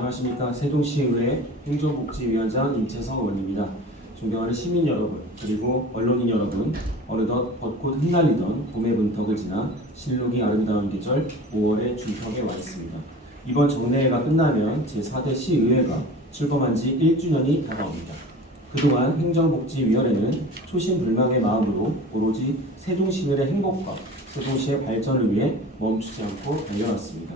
안녕하십니까. 세종시의회 행정복지위원장 임채성 의원입니다. 존경하는 시민 여러분, 그리고 언론인 여러분, 어느덧 벚꽃 흩날리던 봄의 문턱을 지나 실록이 아름다운 계절 5월의 중턱에 와 있습니다. 이번 정례회가 끝나면 제4대 시의회가 출범한 지 1주년이 다가옵니다. 그동안 행정복지위원회는 초심불망의 마음으로 오로지 세종시민의 행복과 세종시의 발전을 위해 멈추지 않고 달려왔습니다.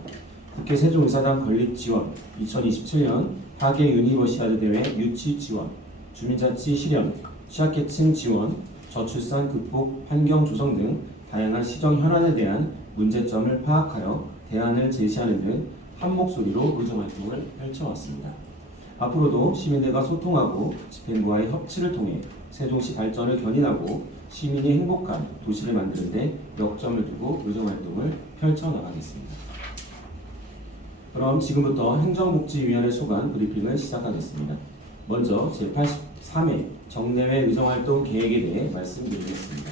국회 세종의사당 건립 지원, 2027년 하계 유니버시아드 대회 유치 지원, 주민자치 실현, 취약계층 지원, 저출산 극복, 환경 조성 등 다양한 시정 현안에 대한 문제점을 파악하여 대안을 제시하는 등 한 목소리로 의정활동을 펼쳐왔습니다. 앞으로도 시민들과 소통하고 집행부와의 협치를 통해 세종시 발전을 견인하고 시민이 행복한 도시를 만드는 데 역점을 두고 의정활동을 펼쳐나가겠습니다. 그럼 지금부터 행정복지위원회 소관 브리핑을 시작하겠습니다. 먼저 제83회 정례회 의정활동 계획에 대해 말씀드리겠습니다.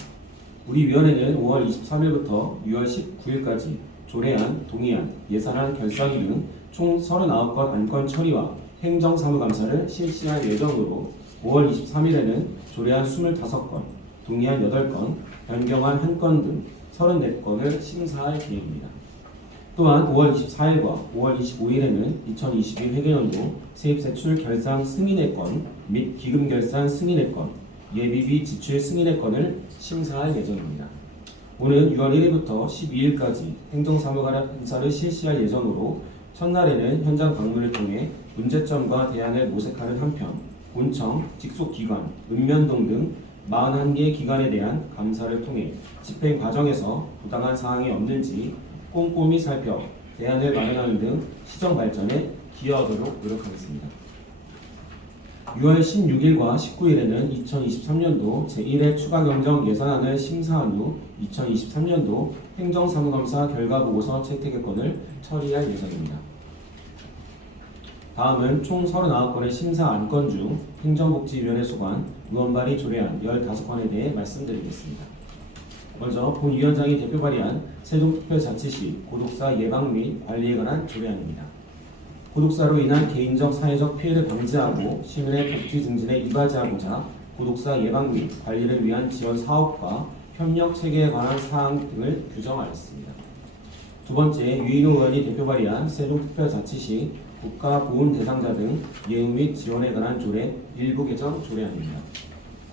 우리 위원회는 5월 23일부터 6월 19일까지 조례안, 동의안, 예산안 결산위 등 총 39건 안건 처리와 행정사무감사를 실시할 예정으로 5월 23일에는 조례안 25건, 동의안 8건, 변경안 1건 등 34건을 심사할 계획입니다. 또한 5월 24일과 5월 25일에는 2022 회계연도 세입세출 결상 승인의 건 및 기금 결산 승인의 건, 예비비 지출 승인의 건을 심사할 예정입니다. 오는 6월 1일부터 12일까지 행정사무감사를 실시할 예정으로 첫날에는 현장 방문을 통해 문제점과 대안을 모색하는 한편 본청, 직속기관, 읍면동 등 41개 기관에 대한 감사를 통해 집행 과정에서 부당한 사항이 없는지 꼼꼼히 살펴 대안을 마련하는 등 시정 발전에 기여하도록 노력하겠습니다. 6월 16일과 19일에는 2023년도 제1회 추가경정 예산안을 심사한 후 2023년도 행정사무감사 결과보고서 채택의 건을 처리할 예정입니다. 다음은 총 39건의 심사 안건 중 행정복지위원회 소관 의원 발의 조례안 15건에 대해 말씀드리겠습니다. 먼저 본 위원장이 대표 발의한 세종특별자치시 고독사 예방 및 관리에 관한 조례안입니다. 고독사로 인한 개인적 사회적 피해를 방지하고 시민의 복지 증진에 이바지하고자 고독사 예방 및 관리를 위한 지원 사업과 협력 체계에 관한 사항 등을 규정하였습니다. 두 번째, 유인호 의원이 대표 발의한 세종특별자치시 국가보훈 대상자 등 예우 및 지원에 관한 조례 일부 개정 조례안입니다.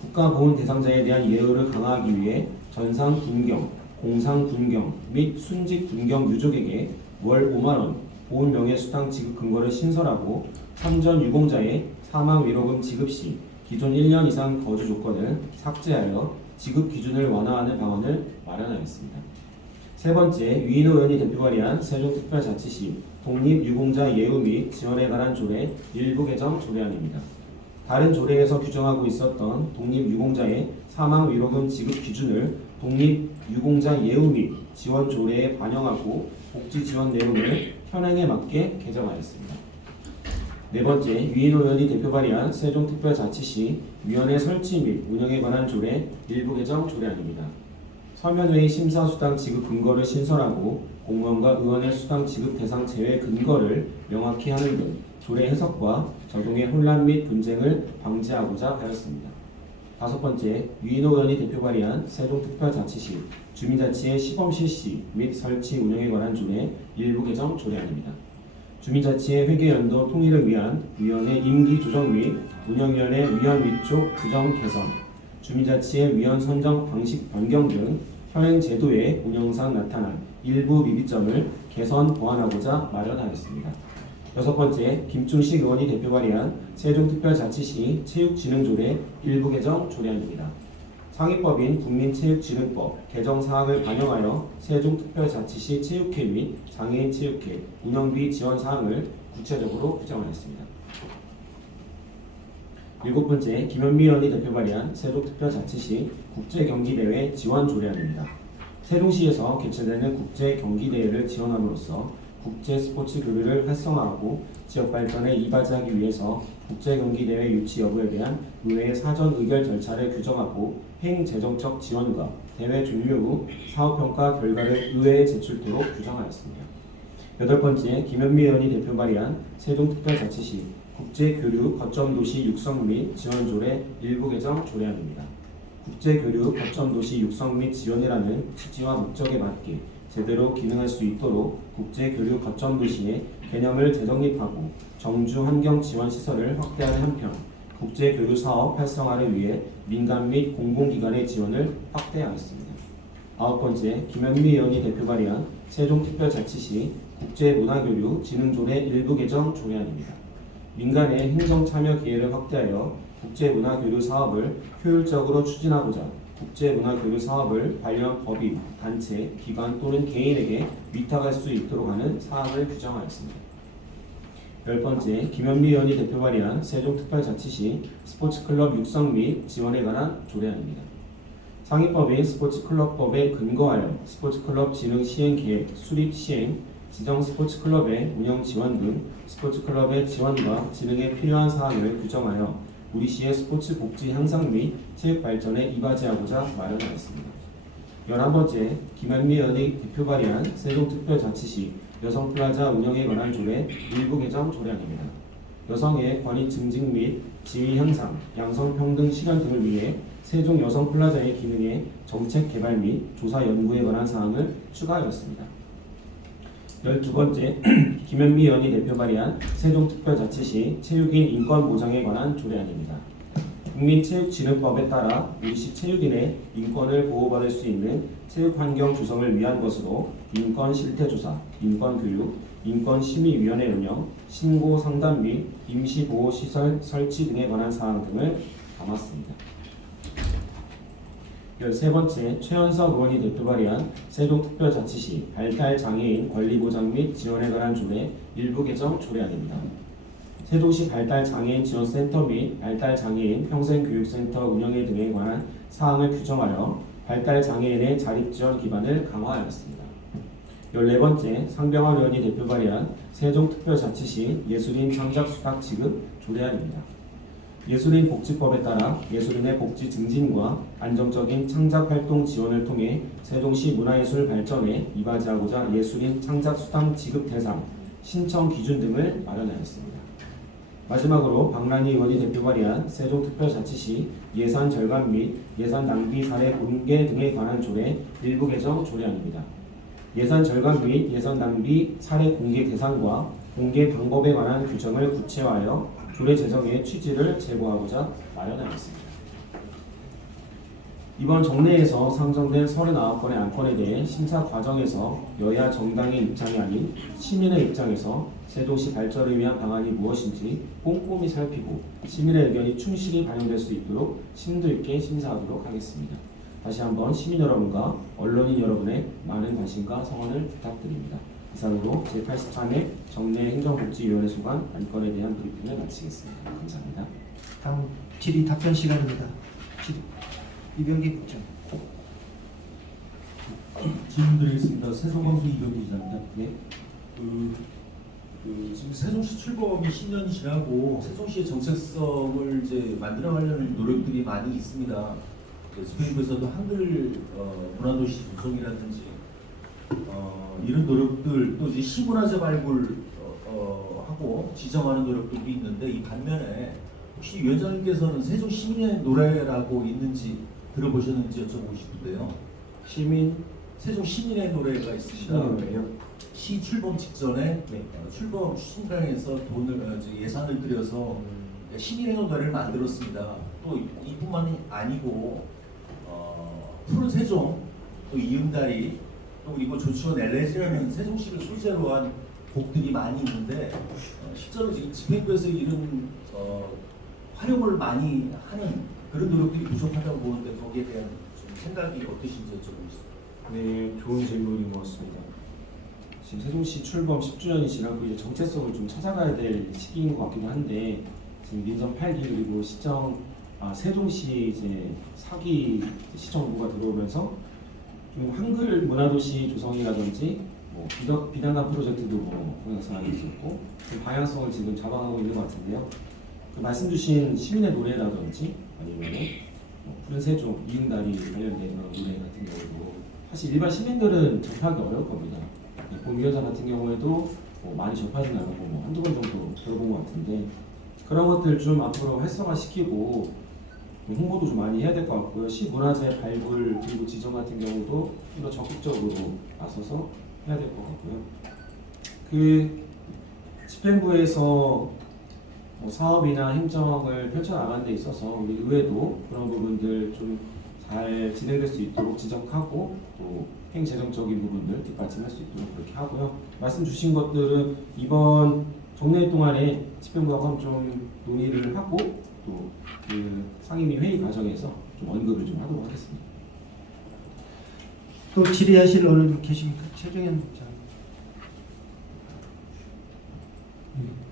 국가보훈 대상자에 대한 예우를 강화하기 위해 전상 군경, 공상 군경 및 순직 군경 유족에게 월 5만원 보훈 명예수당 지급 근거를 신설하고 참전 유공자의 사망 위로금 지급 시 기존 1년 이상 거주 조건을 삭제하여 지급 기준을 완화하는 방안을 마련하였습니다. 세 번째, 유인호 의원이 대표 발의한 세종특별자치시 독립유공자 예우 및 지원에 관한 조례 일부 개정 조례안입니다. 다른 조례에서 규정하고 있었던 독립유공자의 사망 위로금 지급 기준을 독립유공자 예우 및 지원 조례에 반영하고 복지 지원 내용을 현행에 맞게 개정하였습니다. 네 번째, 유인호 의원이 대표 발의한 세종특별자치시 위원회 설치 및 운영에 관한 조례 일부 개정 조례안입니다. 서면회의 심사수당 지급 근거를 신설하고 공무원과 의원의 수당 지급 대상 제외 근거를 명확히 하는 등 조례 해석과 적용의 혼란 및 분쟁을 방지하고자 하였습니다. 다섯 번째, 유인호 의원이 대표 발의한 세종특별자치시 주민자치의 시범 실시 및 설치 운영에 관한 조례 일부 개정 조례안입니다. 주민자치의 회계연도 통일을 위한 위원회 임기 조정 및 운영위원회 위원 위촉 규정 개선, 주민자치의 위원 선정 방식 변경 등 현행 제도의 운영상 나타난 일부 미비점을 개선 보완하고자 마련하였습니다. 여섯 번째, 김충식 의원이 대표 발의한 세종특별자치시 체육진흥조례 일부 개정 조례안입니다. 상위법인 국민체육진흥법 개정 사항을 반영하여 세종특별자치시 체육회 및 장애인 체육회 운영비 지원 사항을 구체적으로 규정하였습니다. 일곱 번째, 김현미 의원이 대표 발의한 세종특별자치시 국제경기대회 지원 조례안입니다. 세종시에서 개최되는 국제경기대회를 지원함으로써 국제스포츠 교류를 활성화하고 지역 발전에 이바지하기 위해서 국제경기대회 유치 여부에 대한 의회의 사전 의결 절차를 규정하고 행재정적 지원과 대회 종료 후 사후평가 결과를 의회에 제출토록 규정하였습니다. 여덟 번째, 김현미 의원이 대표 발의한 세종특별자치시 국제교류 거점도시 육성 및 지원 조례 일부 개정 조례안입니다. 국제교류 거점도시 육성 및 지원이라는 취지와 목적에 맞게 제대로 기능할 수 있도록 국제교류 거점도시의 개념을 재정립하고 정주 환경 지원 시설을 확대하는 한편 국제교류 사업 활성화를 위해 민간 및 공공기관의 지원을 확대하겠습니다. 아홉 번째, 김현미 의원이 대표 발의한 세종특별자치시 국제문화교류 진흥조례 일부 개정 조례안입니다. 민간의 행정 참여 기회를 확대하여 국제문화교류 사업을 효율적으로 추진하고자 국제문화교류 사업을 관련 법인, 단체, 기관 또는 개인에게 위탁할 수 있도록 하는 사항을 규정하였습니다. 열 번째, 김현미 의원이 대표 발의한 세종특별자치시 스포츠클럽 육성 및 지원에 관한 조례안입니다. 상위법인 스포츠클럽법에 근거하여 스포츠클럽 진흥 시행 계획, 수립 시행, 지정 스포츠클럽의 운영 지원 등 스포츠클럽의 지원과 진흥에 필요한 사항을 규정하여 우리시의 스포츠 복지 향상 및 체육 발전에 이바지하고자 마련하였습니다. 11번째, 김현미 의원이 대표 발의한 세종특별자치시 여성플라자 운영에 관한 조례 일부 개정 조례안입니다. 여성의 권익 증진 및 지위 향상, 양성평등 실현 등을 위해 세종 여성플라자의 기능에 정책 개발 및 조사 연구에 관한 사항을 추가하였습니다. 12번째, 김현미 의원이 대표 발의한 세종특별자치시 체육인 인권 보장에 관한 조례안입니다. 국민체육진흥법에 따라 우리시 체육인의 인권을 보호받을 수 있는 체육환경 조성을 위한 것으로 인권 실태조사, 인권교육, 인권심의위원회 운영, 신고 상담 및 임시보호시설 설치 등에 관한 사항 등을 담았습니다. 13번째, 최현석 의원이 대표 발의한 세종특별자치시 발달장애인 권리보장 및 지원에 관한 조례 일부 개정 조례안입니다. 세종시 발달장애인 지원센터 및 발달장애인 평생교육센터 운영에 등에 관한 사항을 규정하여 발달장애인의 자립지원 기반을 강화하였습니다. 14번째, 상병환 의원이 대표 발의한 세종특별자치시 예술인 창작수당 지급 조례안입니다. 예술인 복지법에 따라 예술인의 복지 증진과 안정적인 창작활동 지원을 통해 세종시 문화예술 발전에 이바지하고자 예술인 창작수당 지급 대상, 신청 기준 등을 마련하였습니다. 마지막으로 박란희 의원이 대표 발의한 세종특별자치시 예산 절감 및 예산 낭비 사례 공개 등에 관한 조례 일부 개정 조례안입니다. 예산 절감 및 예산 낭비 사례 공개 대상과 공개 방법에 관한 규정을 구체화하여 조례 제정의 취지를 제고하고자 마련하였습니다. 이번 정례에서 상정된 39건의 안건에 대해 심사 과정에서 여야 정당의 입장이 아닌 시민의 입장에서 세종시 발전을 위한 방안이 무엇인지 꼼꼼히 살피고 시민의 의견이 충실히 반영될 수 있도록 심도 있게 심사하도록 하겠습니다. 다시 한번 시민 여러분과 언론인 여러분의 많은 관심과 성원을 부탁드립니다. 이상으로 제83회 정례 행정복지위원회 소관 안건에 대한 브리핑을 마치겠습니다. 감사합니다. 다음 질의 답변 시간입니다. 이병기 국장. 질문 드리겠습니다. 세종광수 이병기 기자입니다. 네. 지금 세종시 출범이 10년이 지나고 세종시의 정체성을 이제 만들어가려는 노력들이 많이 있습니다. 스페인에서도 한글 문화도시 조성이라든지 이런 노력들 또 이제 시문화재 발굴 하고 지정하는 노력들도 있는데 이 반면에 혹시 위원장님께서는 세종 시민의 노래라고 있는지 들어보셨는지 여쭤보고 싶은데요. 세종 시민의 노래가 있습니다. 시 출범 직전에 출범 추진단에서 돈을 예산을 들여서 시민의 노래를 만들었습니다. 또 이뿐만이 아니고 푸른 세종, 또 이음다리, 또 그리고 조치원 엘레지라는 세종시를 소재로 한 곡들이 많이 있는데 실제로 지금 집행부에서 이런 활용을 많이 하는 그런 노력들이 부족하다고 보는데 거기에 대한 좀 생각이 어떠신지 여쭤보고 싶습니다. 네, 좋은 질문인 것 같습니다. 지금 세종시 출범 10주년이 지나고 이제 정체성을 좀 찾아가야 될 시기인 것 같기도 한데 지금 민선 8기 그리고 세종시 이제 4기 시정부가 들어오면서 좀 한글 문화도시 조성이라든지 뭐 비단감 프로젝트도 뭐 공약상에 있었고 좀 방향성을 지금 잡아가고 있는 것 같은데요. 그 말씀 주신 시민의 노래라든지 아니면 푸른 세종, 이응다리 관련된 노래 같은 경우도 사실 일반 시민들은 접하기 어려울 겁니다. 본 위원장 같은 경우에도 뭐 많이 접하진 않았고 뭐 한두 번 정도 들어본 것 같은데 그런 것들 좀 앞으로 활성화시키고 홍보도 좀 많이 해야 될 것 같고요. 시문화재 발굴 그리고 지정 같은 경우도 좀 더 적극적으로 나서서 해야 될 것 같고요. 그 집행부에서 뭐 사업이나 행정을 펼쳐나가는 데 있어서 우리 의회도 그런 부분들 좀 잘 진행될 수 있도록 지적하고 또 행재정적인 부분들 뒷받침할 수 있도록 그렇게 하고요. 말씀 주신 것들은 이번 정례 동안에 집행부하고 한번 좀 논의를 하고 또 그 상임위 회의 과정에서 좀 언급을 좀 하도록 하겠습니다. 또 질의하실 어른 계십니까? 최종현 부장.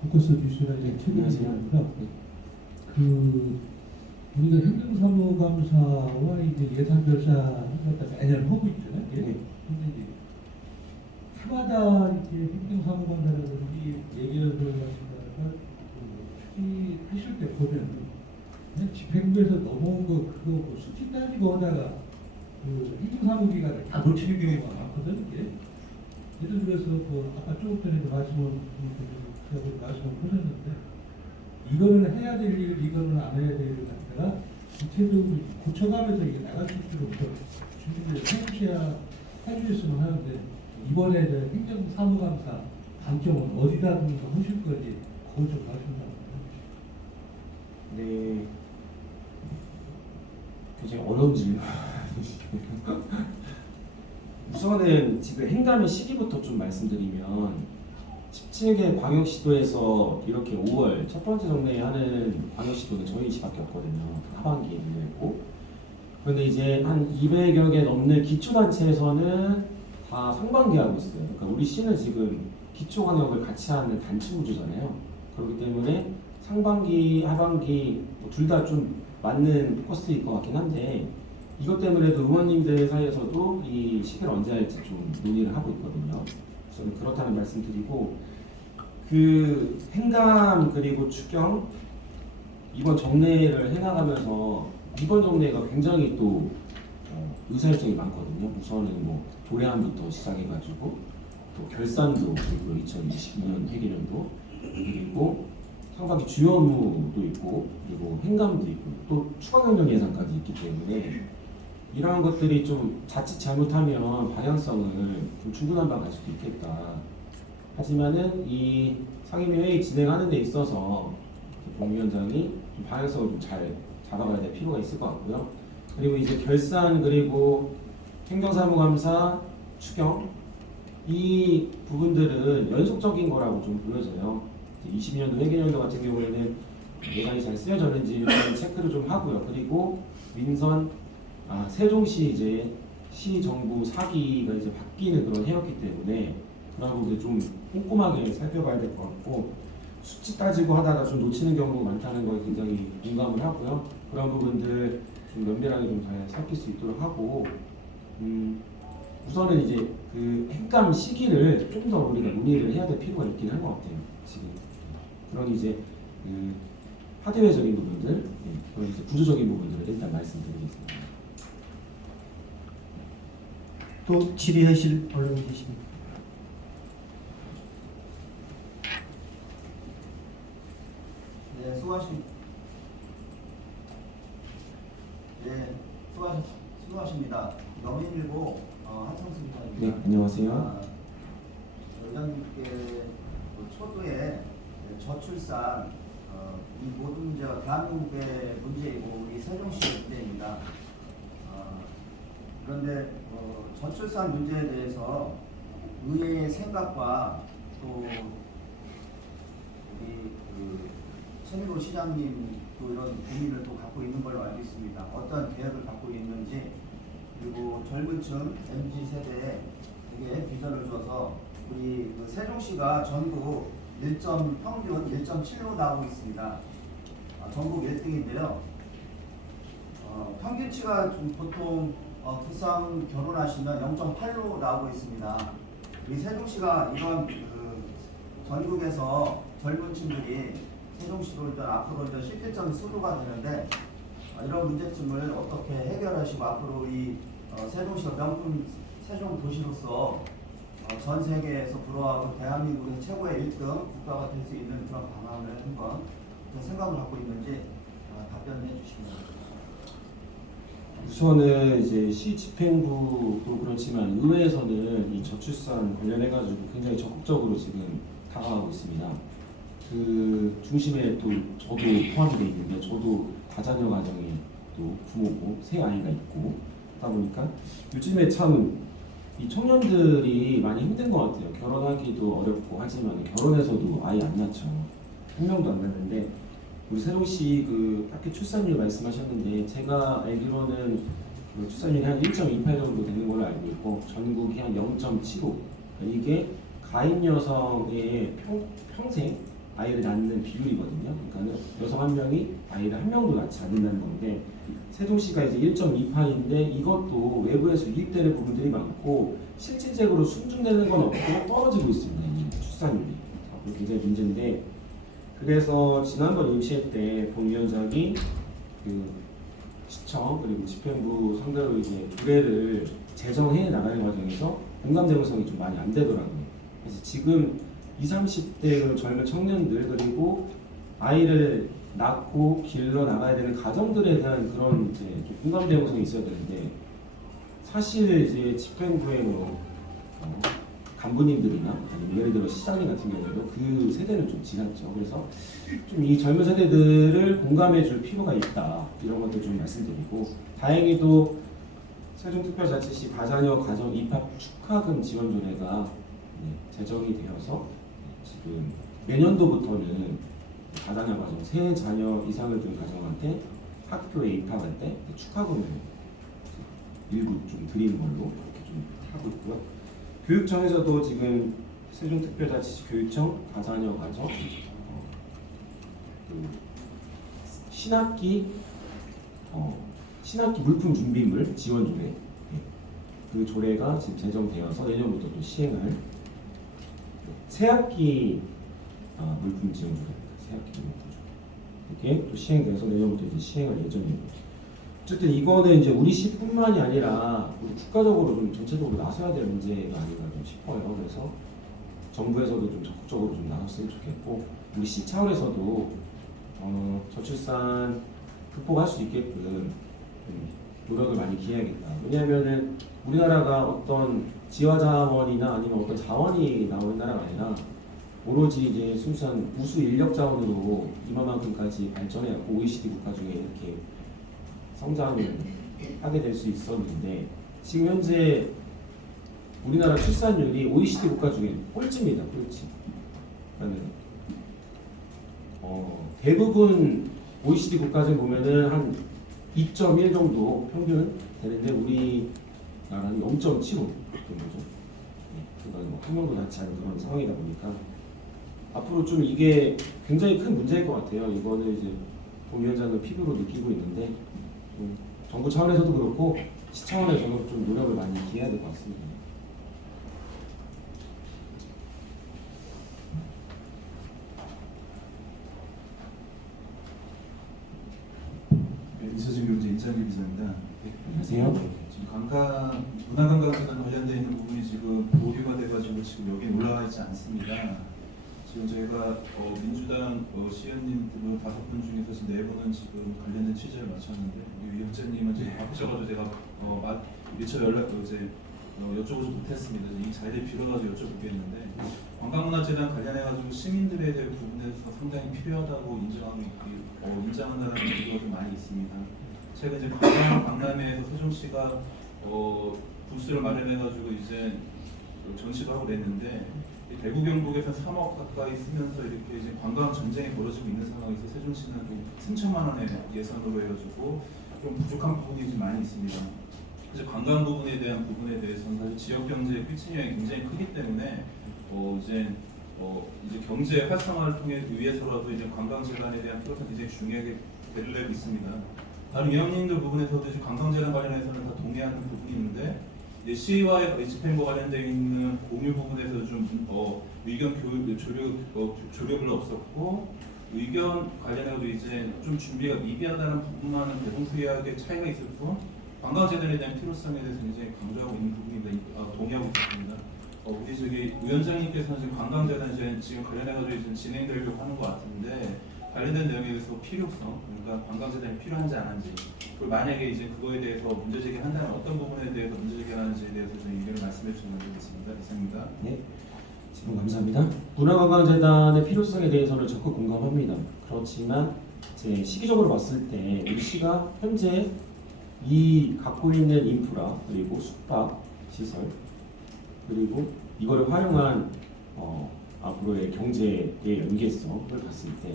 포커스 주시라의 최근입니다. 네. 그 우리가 행정사무감사와 이제 예산결사 매년 하고 있잖아요. 예? 네. 근데 이제 해마다 이렇게 행정사무감사라든지 예결결사가 추진하실 때 보면 그냥 집행부에서 넘어온 거 그거 뭐 수치 따지고 하다가 그 행정사무기관을 다 놓치는 경우가 많거든. 예? 예를 들어서 그 아까 조금 전에도 말씀을 하셨는데 이거는 해야 될 일, 이거는 안 해야 될 일 갖다가 구체적으로 고쳐가면서 이게 나갈 수 있도록 준비를 해주셨으면 하는데 이번에 행정사무감사 방점은 어디다 두면서 하실 건지 그걸 좀 말씀하세요. 네. 굉장히 어려운 질문. 우선은 지금 행감의 시기부터 좀 말씀드리면 17개 광역시도에서 이렇게 5월 첫 번째 정례 하는 광역시도는 저희 시밖에 없거든요. 하반기에 있고. 그런데 이제 한 200여 개 넘는 기초단체에서는 다 상반기에 하고 있어요. 그러니까 우리 시는 지금 기초광역을 같이 하는 단체 구조잖아요. 그렇기 때문에 상반기, 하반기 둘 다 좀 맞는 코스일 것 같긴 한데 이것 때문에도 의원님들 사이에서도 이 시기를 언제 할지 좀 논의를 하고 있거든요. 저는 그렇다는 말씀드리고 그 행감 그리고 추경 이번 정례를 해나가면서 이번 정례가 굉장히 또 의사일정이 많거든요. 우선은 뭐 조례안부터 시작해가지고 또 결산도 그리고 2022년 회계년도 그리고 상반기 주요 업무도 있고 그리고 행감도 있고 또 추가 경정 예산까지 있기 때문에 이러한 것들이 좀 자칫 잘못하면 방향성을 좀 중구난방 갈 수도 있겠다. 하지만은 이 상임위 회의 진행하는 데 있어서 본위원장이 좀 방향성을 좀 잘 잡아가야 될 필요가 있을 것 같고요. 그리고 이제 결산 그리고 행정사무감사 추경 이 부분들은 연속적인 거라고 좀 보여져요. 22년도 회계년도 같은 경우에는 예산이 잘 쓰여졌는지 체크를 좀 하고요. 그리고 민선 세종시 이제 시 정부 사기가 이제 바뀌는 그런 해였기 때문에 그런 부분들 좀 꼼꼼하게 살펴봐야 될 것 같고 수치 따지고 하다가 좀 놓치는 경우가 많다는 거에 굉장히 공감을 하고요. 그런 부분들 좀 면밀하게 좀 잘 살필 수 있도록 하고 우선은 이제 그 행감 시기를 좀 더 우리가 논의를 해야 될 필요가 있긴 한 것 같아요. 지금 그런 이제 그 하드웨어적인 부분들, 그런 이제 구조적인 부분들을 일단 말씀드리겠습니다. 또 질의하실 어른 계십니까? 네, 수고하십니다. 영인일보 한창수 기자입니다. 네, 안녕하세요. 의장님께 초도에 저출산 이 모든 문제가 대한민국의 문제이고 우리 세종시의 문제입니다. 그런데 저출산 문제에 대해서 의회의 생각과 또 우리 최민호 시장님도 이런 고민을 또 갖고 있는 걸로 알고 있습니다. 어떤 계획을 갖고 있는지 그리고 젊은층 MZ 세대에게 비전을 줘서 우리 세종시가 전국 평균 1.7로 나오고 있습니다. 전국 1등인데요. 평균치가 보통 두쌍 결혼하시면 0.8로 나오고 있습니다. 우리 세종시가 이런 전국에서 젊은 층들이 세종시로 일단 앞으로 이제 실질적인 수도가 되는데 이런 문제점을 어떻게 해결하시고 앞으로 이 세종시가 명품 세종 도시로서 전 세계에서 불어하고 대한민국의 최고의 1등 국가가 될 수 있는 그런 방안을 한번 어떤 생각을 갖고 있는지 답변해 주시면 우선은 이제 시 집행부도 그렇지만 의회에서는 이 저출산 관련해 가지고 굉장히 적극적으로 지금 다가가고 있습니다. 그 중심에 또 저도 포함이 되어 있는데 저도 다자녀 가정의 또 부모고 새 아이가 있고 하다 보니까 요즘에 참 이 청년들이 많이 힘든 것 같아요. 결혼하기도 어렵고 하지만 결혼해서도 아이 안 낳죠. 한 명도 안 낳는데 우리 세종시 그 학교 출산율 말씀하셨는데 제가 알기로는 그 출산율이 한 1.28 정도 되는 걸로 알고 있고 전국이 한 0.75. 이게 가임 여성의 평생 아이를 낳는 비율이거든요. 그러니까 여성 한 명이 아이를 한 명도 낳지 않는다는 건데 세종시가 이제 1.28인데 이것도 외부에서 유입되는 부분들이 많고 실질적으로 순증되는 건 없고 떨어지고 있습니다. 이 출산율이. 그게 굉장히 문제인데 그래서 지난번 임시회 때 본위원장이 그 시청 그리고 집행부 상대로 이제 규례를 제정해 나가는 과정에서 공감 대응성이 좀 많이 안 되더라고요. 그래서 지금 20, 30대 젊은 청년들 그리고 아이를 낳고 길러 나가야 되는 가정들에 대한 그런 이제 좀 공감 대응성이 있어야 되는데 사실 이제 집행부의 뭐 간부님들이나 아니면 예를 들어 시장님 같은 경우에도 그 세대는 좀 지났죠. 그래서 좀 이 젊은 세대들을 공감해 줄 필요가 있다 이런 것들 좀 말씀드리고 다행히도 세종특별자치시 다자녀 가정 입학 축하금 지원 조례가 제정이 되어서 지금 내년도부터는 다자녀 가정 세 자녀 이상을 둔 가정한테 학교에 입학할 때 축하금을 일부 좀 드리는 걸로 이렇게 좀 하고 있고요. 교육청에서도 지금 세종특별자치시 교육청 다자녀 가정 그 신학기 물품 준비물 지원 조례 그 조례가 지금 제정되어서 내년부터 또 시행할 새학기 물품 지원 조례입니다. 새학기 물품 조례 이게 또 시행돼서 내년부터 이제 시행할 예정입니다. 어쨌든 이거는 이제 우리 시뿐만이 아니라 우리 국가적으로 좀 전체적으로 나서야 될 문제가 아닌가 좀 싶어요. 그래서 정부에서도 좀 적극적으로 좀 나섰으면 좋겠고 우리 시 차원에서도 저출산 극복할 수 있게끔 노력을 많이 기해야겠다. 왜냐하면은 우리나라가 어떤 지화 자원이나 아니면 어떤 자원이 나오는 나라가 아니라 오로지 이제 순수한 우수 인력 자원으로 이만큼까지 발전해왔고 OECD 국가 중에 이렇게 성장을 하게 될 수 있었는데 지금 현재 우리나라 출산율이 OECD 국가 중에 꼴찌입니다. 꼴찌. 그러니까 대부분 OECD 국가 중 보면은 한 2.1 정도 평균 되는데 우리나라는 0.75 정도죠. 그러니까 뭐 한 명도 낳지 않은 그런 상황이다 보니까 앞으로 좀 이게 굉장히 큰 문제일 것 같아요. 이거는 이제 본 위원장은 피부로 느끼고 있는데 정부 차원에서도 그렇고 시 차원에서도 좀 노력을 많이 기해야 될 것 같습니다. 네, 이서진 경제 인장기 기자입니다. 안녕하세요. 지금 문화관광재단 관련되어 있는 부분이 지금 보류가 돼가지고 지금 여기 올라와 있지 않습니다. 지금 저희가 민주당 시의원님들 5분 중에서 지금 4분은 지금 관련된 취재를 마쳤는데 우리 위원장님은 지금 바쁘셔가지고 제가 미처 여쭤보지 못했습니다. 이 자리를 빌어가지고 여쭤보겠는데 관광문화재단 관련해가지고 시민들에 대한 부분에서 상당히 필요하다고 인정한다는 얘기가 좀 많이 있습니다. 최근 이제 강남에서 세종시가 부스를 마련해가지고 이제 전시도 하고 그랬는데 대구 경북에서 3억 가까이 쓰면서 이렇게 이제 관광 전쟁이 벌어지고 있는 상황에서 세종시는 좀 승천만 원의 예산으로 해가지고 좀 부족한 부분이 좀 많이 있습니다. 그래서 관광 부분에 대해서는 사실 지역 경제의 끼친 영향이 굉장히 크기 때문에 이제 경제 활성화를 통해 위해서라도 이제 관광재단에 대한 필요가 굉장히 중요하게 되려고 있습니다. 다른 위원님들 부분에서도 이제 관광재단 관련해서는 다 동의하는 부분이 있는데 시와 집행부와 관련되어 있는 공유 부분에서 좀 의견 조력이 없었고 의견 관련해서 이제 좀 준비가 미비하다는 부분만은 대동소이하게 차이가 있을 뿐 관광재단에 대한 필요성에 대해서 굉장히 강조하고 있는 부분입니다. 동의하고 있습니다. 우리 저기 위원장님께서는 지금 관광재단 이제 지금 관련해가지고 지금 진행되려고 하는 것 같은데 관련된 내용에 대해서 필요성, 그러니까 관광재단이 필요한지 안 한지, 그리고 만약에 이제 그거에 대해서 문제 제기한다면 어떤 부분에 대해서 문제 제기하는지에 대해서 좀 의견을 말씀해 주시면 되겠습니다. 이상입니다. 네, 질문 감사합니다. 문화관광재단의 필요성에 대해서는 적극 공감합니다. 그렇지만 이제 시기적으로 봤을 때 우리 시가 현재 이 갖고 있는 인프라 그리고 숙박 시설 그리고 이거를 활용한 앞으로의 경제의 연계성을 봤을 때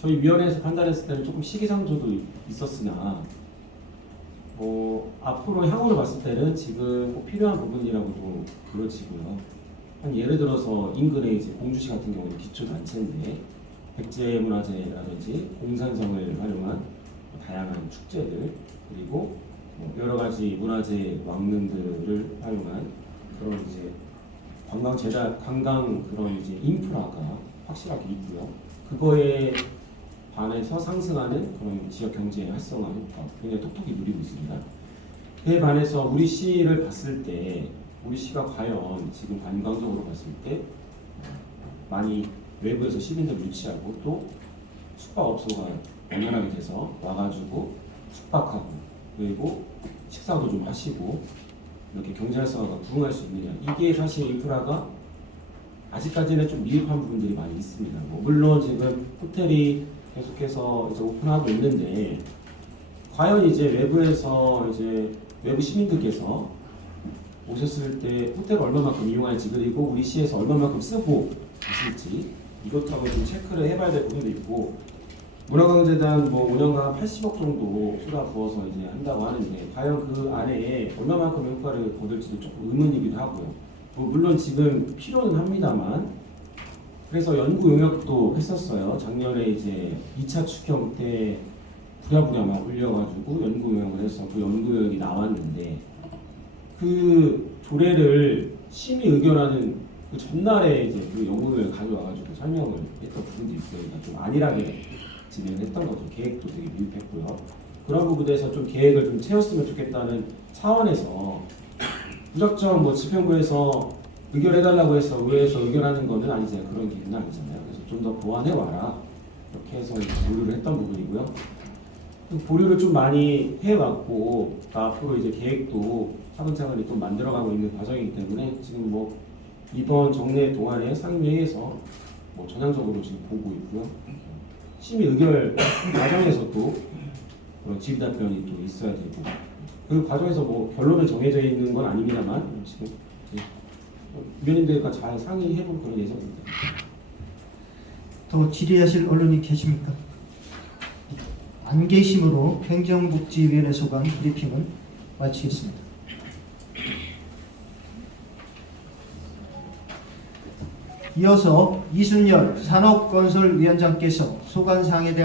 저희 위원회에서 판단했을 때는 조금 시기상조도 있었으나 앞으로 향후를 봤을 때는 지금 꼭 필요한 부분이라고도 보여지고요. 한 예를 들어서 인근에 이제 공주시 같은 경우는 기초단체인데 백제문화재라든지 공산성을 활용한 다양한 축제들 그리고 여러 가지 문화재 왕릉들을 활용한 그런 이제 관광 그런 이제 인프라가 확실하게 있고요. 그거에 반해서 상승하는 그런 지역 경제 활성화 효과 굉장히 톡톡히 누리고 있습니다. 그에 반해서 우리 시를 봤을 때 우리 시가 과연 지금 관광적으로 봤을 때 많이 외부에서 시민들을 유치하고 또 숙박업소가 원활하게 돼서 와가지고 숙박하고 그리고 식사도 좀 하시고 이렇게 경제 활성화가 부응할 수 있느냐, 이게 사실 인프라가 아직까지는 좀 미흡한 부분들이 많이 있습니다. 물론 지금 호텔이 계속해서 이제 오픈하고 있는데 과연 이제 외부에서 이제 외부 시민들께서 오셨을 때 호텔 얼마만큼 이용할지 그리고 우리 시에서 얼마만큼 쓰고 가실지 이것하고 좀 체크를 해봐야 될 부분도 있고, 문화관광재단 뭐 운영가 80억 정도 쏟아부어서 이제 한다고 하는데 과연 그 안에 얼마만큼 효과를 거둘지도 조금 의문이기도 하고요. 물론 지금 필요는 합니다만 그래서 연구 용역도 했었어요. 작년에 이제 2차 추경 때 부랴부랴 막 올려가지고 연구 용역을 해서 그 연구 용역이 나왔는데 그 조례를 심의 의결하는 그 전날에 이제 그 연구 용역을 가져와가지고 설명을 했던 부분도 있어요. 그러니까 좀 안일하게 진행을 했던 거죠. 계획도 되게 미흡했고요. 그런 부분에서 좀 계획을 좀 채웠으면 좋겠다는 차원에서 무작정 뭐 집행부에서 의결해달라고 해서 의회에서 의결하는 거는 아니잖아요. 그런 기준은 아니잖아요. 그래서 좀 더 보완해와라 이렇게 해서 보류를 했던 부분이고요. 보류를 좀 많이 해왔고 앞으로 이제 계획도 차근차근히 또 만들어가고 있는 과정이기 때문에 지금 뭐 이번 정례 동안에 상임위에서 뭐 전향적으로 지금 보고 있고요. 심의 의결 과정에서도 그런 질의 답변이 또 있어야 되고 그 과정에서 뭐 결론은 정해져 있는 건 아닙니다만 지금 위원님들과 잘 상의해볼 그런 예정입니다. 또 질의하실 언론이 계십니까? 안 계심으로 행정복지위원회 소관 브리핑은 마치겠습니다. 이어서 이순열 산업건설위원장께서 소관사항에 대한